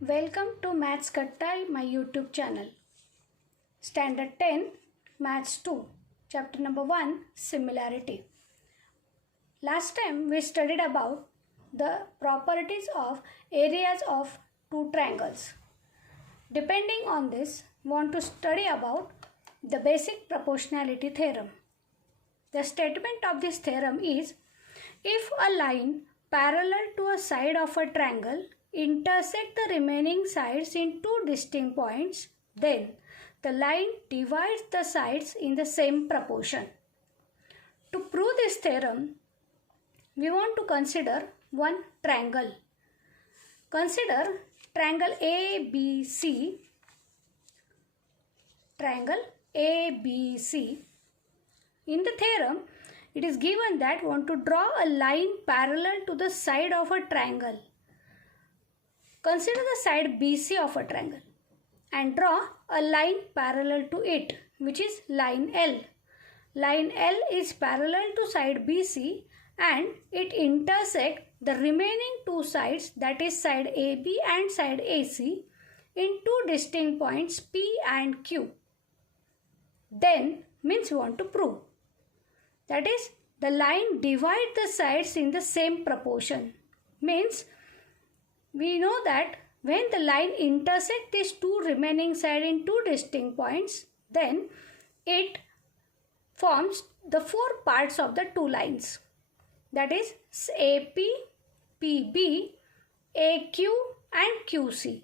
Welcome to Maths Katta, my YouTube channel. Standard 10, Maths 2, Chapter number 1, Similarity. Last time we studied about the properties of areas of two triangles. Depending on this, we want to study about the basic proportionality theorem. The statement of this theorem is, if a line parallel to a side of a triangle intersect the remaining sides in two distinct points, then the line divides the sides in the same proportion. To prove this theorem, we want to consider one triangle. Consider triangle ABC. Triangle ABC. In the theorem, it is given that we want to draw a line parallel to the side of a triangle. Consider the side BC of a triangle and draw a line parallel to it, which is line L. Line L is parallel to side BC and it intersects the remaining two sides, that is side AB and side AC, in two distinct points P and Q. Then means we want to prove. That is, the line divides the sides in the same proportion. Means we know that when the line intersects these two remaining sides in two distinct points, then it forms the four parts of the two lines. That is AP, PB, AQ and QC.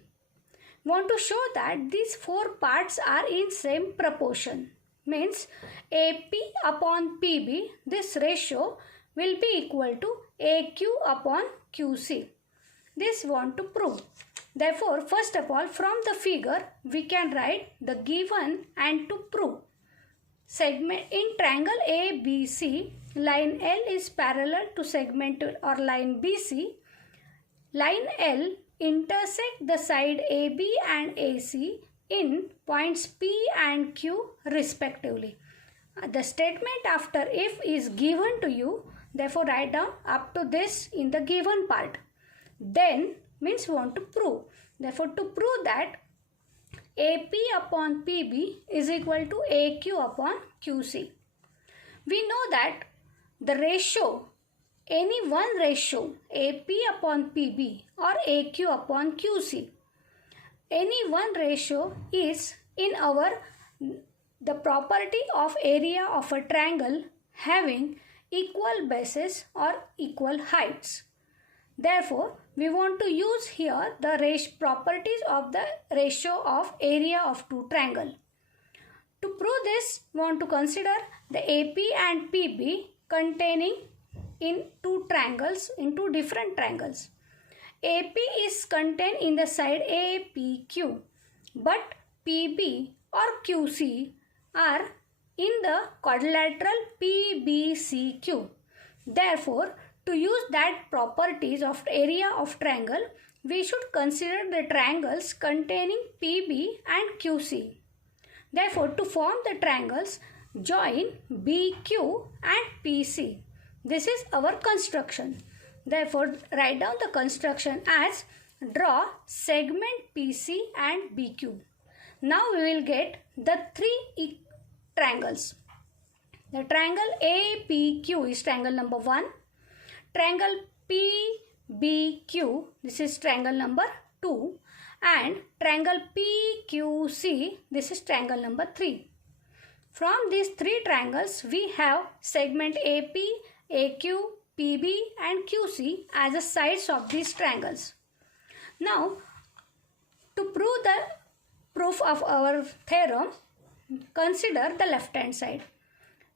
We want to show that these four parts are in same proportion. Means AP upon PB, this ratio will be equal to AQ upon QC. This we want to prove. Therefore, first of all, from the figure, we can write the given and to prove. Segment in triangle ABC, line L is parallel to segment or line BC. Line L intersect the side AB and AC in points P and Q respectively. The statement after if is given to you. Therefore, write down up to this in the given part. Then means we want to prove. Therefore, to prove that AP upon PB is equal to AQ upon QC. We know that the ratio, any one ratio, AP upon PB or AQ upon QC, any one ratio is in our the property of area of a triangle having equal bases or equal heights. Therefore, we want to use here the properties of the ratio of area of two triangles. To prove this, we want to consider the AP and PB containing in two triangles, in two different triangles. AP is contained in the side APQ, but PB or QC are in the quadrilateral PBCQ. Therefore, to use that properties of area of triangle, we should consider the triangles containing PB and QC. Therefore, to form the triangles, join BQ and PC. This is our construction. Therefore, write down the construction as draw segment PC and BQ. Now we will get the three triangles. The triangle APQ is triangle number 1. Triangle PBQ, this is triangle number 2. And triangle PQC, this is triangle number 3. From these three triangles, we have segment AP, AQ, PB and QC as the sides of these triangles. Now, to prove the proof of our theorem, consider the left hand side.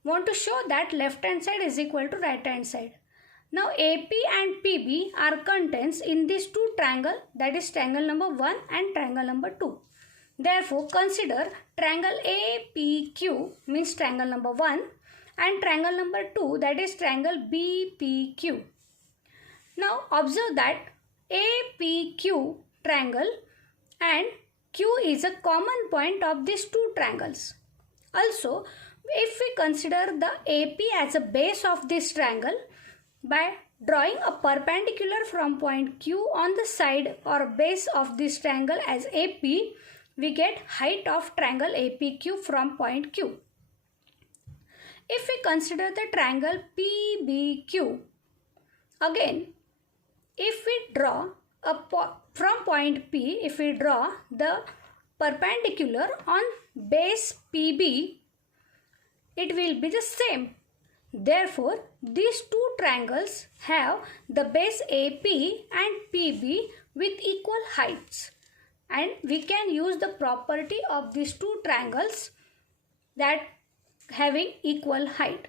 Want to show that left hand side is equal to right hand side. Now, AP and PB are contents in these two triangles, that is triangle number 1 and triangle number 2. Therefore, consider triangle APQ means triangle number 1 and triangle number 2, that is triangle BPQ. Now observe that APQ triangle and Q is a common point of these two triangles. Also, if we consider the AP as a base of this triangle, by drawing a perpendicular from point Q on the side or base of this triangle as AP, we get height of triangle APQ from point Q. If we consider the triangle PBQ, again, if we draw from point P, if we draw the perpendicular on base PB, it will be the same. Therefore, these two triangles have the base AP and PB with equal heights, and we can use the property of these two triangles that having equal height.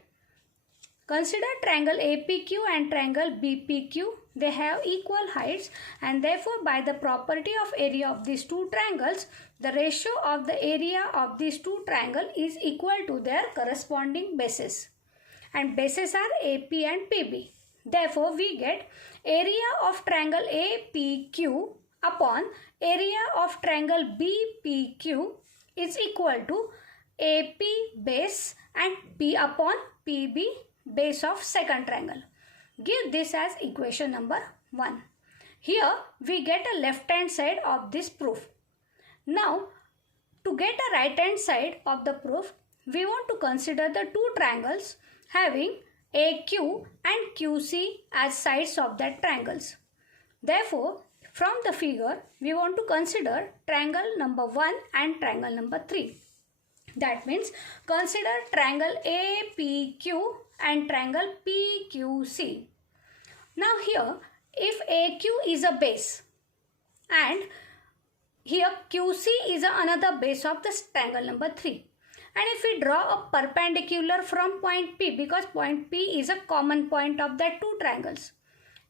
Consider triangle APQ and triangle BPQ. They have equal heights, and therefore by the property of area of these two triangles, the ratio of the area of these two triangles is equal to their corresponding bases. And bases are AP and PB. Therefore, we get area of triangle APQ upon area of triangle BPQ is equal to AP base and P upon PB base of second triangle. Give this as equation number 1. Here we get a left hand side of this proof. Now, to get a right hand side of the proof, we want to consider the two triangles having AQ and QC as sides of that triangles. Therefore, from the figure, we want to consider triangle number 1 and triangle number 3. That means consider triangle APQ and triangle PQC. Now here, if AQ is a base and here QC is another base of the triangle number 3. And if we draw a perpendicular from point P, because point P is a common point of the two triangles.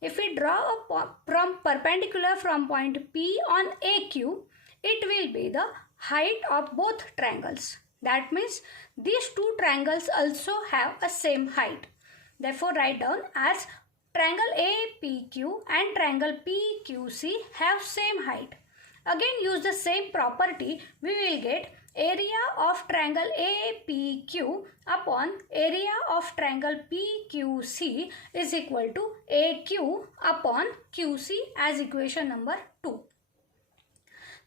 If we draw a perpendicular from point P on AQ, it will be the height of both triangles. That means these two triangles also have a same height. Therefore, write down as triangle APQ and triangle PQC have same height. Again, use the same property. We will get area of triangle APQ upon area of triangle PQC is equal to AQ upon QC as equation number 2.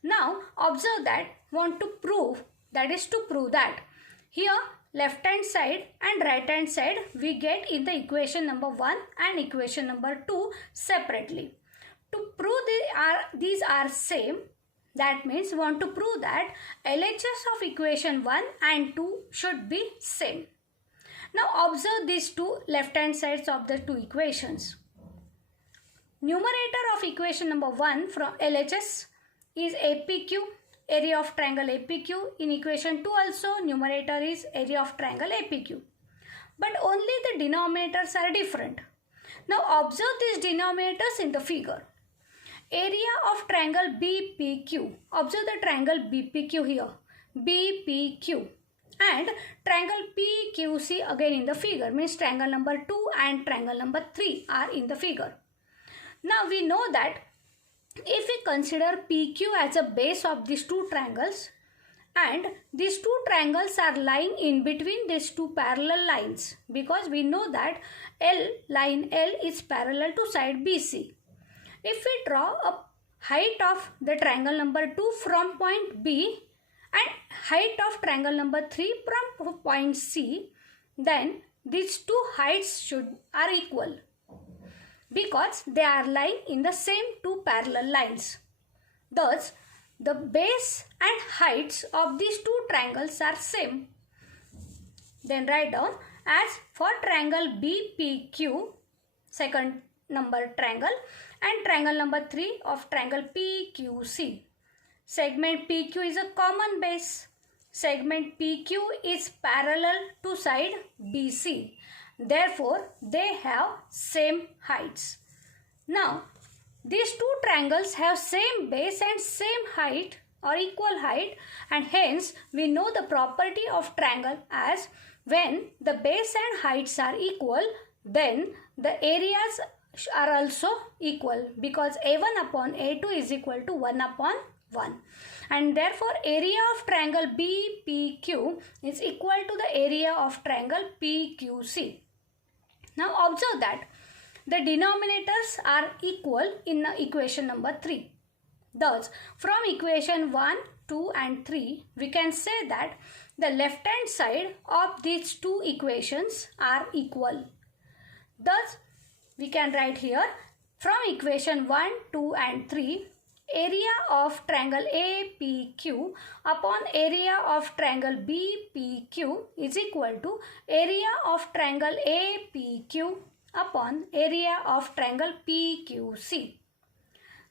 Now, observe that want to prove, that is to prove that here left hand side and right hand side we get in the equation number 1 and equation number 2 separately. To prove these are same, that means we want to prove that LHS of equation 1 and 2 should be same. Now observe these two left hand sides of the two equations. Numerator of equation number 1 from LHS is APQ, area of triangle APQ. In equation 2 also numerator is area of triangle APQ. But only the denominators are different. Now observe these denominators in the figure. Area of triangle BPQ. Observe the triangle BPQ here. BPQ. And triangle PQC again in the figure. Means triangle number 2 and triangle number 3 are in the figure. Now we know that if we consider PQ as a base of these two triangles, and these two triangles are lying in between these two parallel lines, because we know that line L is parallel to side BC. If we draw a height of the triangle number 2 from point B and height of triangle number 3 from point C, then these two heights are equal because they are lying in the same two parallel lines. Thus, the base and heights of these two triangles are same. Then write down as for triangle BPQ, second number triangle, and triangle number 3 of triangle PQC. Segment PQ is a common base. Segment PQ is parallel to side BC. Therefore, they have same heights. Now, these two triangles have same base and same height or equal height, and hence we know the property of triangle as when the base and heights are equal, then the areas are also equal, because A1 upon A2 is equal to 1 upon 1. And therefore, area of triangle BPQ is equal to the area of triangle PQC. Now observe that the denominators are equal in equation number 3. Thus, from equation 1, 2 and 3, we can say that the left hand side of these two equations are equal. Thus, we can write here from equation 1, 2 and 3, area of triangle APQ upon area of triangle BPQ is equal to area of triangle APQ upon area of triangle PQC.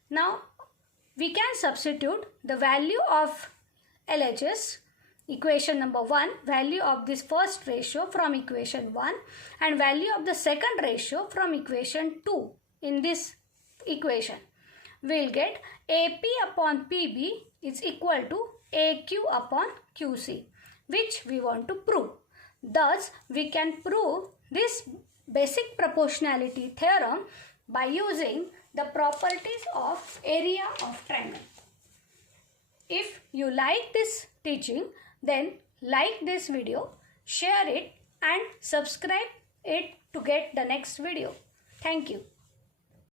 Now, we can substitute the value of LHS, equation number 1, value of this first ratio from equation 1 and value of the second ratio from equation 2 in this equation. We will get AP upon PB is equal to AQ upon QC, which we want to prove. Thus, we can prove this basic proportionality theorem by using the properties of area of triangle. If you like this teaching, then like this video, share it and subscribe it to get the next video. Thank you.